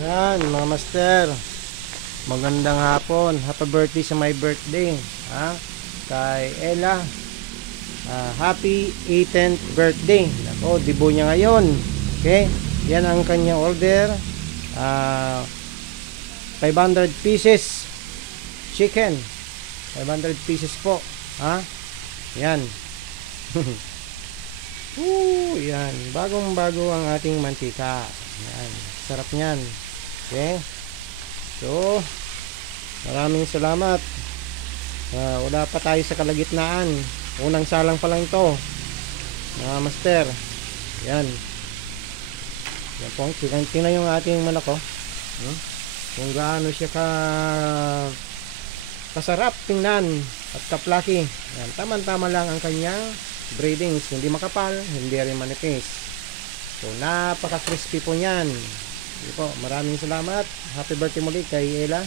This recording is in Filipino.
Yan, mga master. Magandang hapon. Happy birthday sa my birthday. Ha? Kay Ella. Happy 18th birthday. Nako, dibo niya ngayon. Okay? Yan ang kanyang order. 500 pieces chicken. 500 pieces po. Ha? Yan. Yan. Bagong bago ang ating mantika. Yan. Sarap niyan. Okay? So, maraming salamat. Wala pa tayo sa kalagitnaan. Unang salang pa lang ito. Mga master. Yan. Yan po. Tingnan yung ating manok. Kung gaano siya kasarap tingnan at kaplaki. Yan. Tama-tama lang ang kanyang breadings. Hindi makapal, hindi rin manipis. So, napaka-crispy po niyan. Hindi po, maraming salamat. Happy birthday muli kay Ella.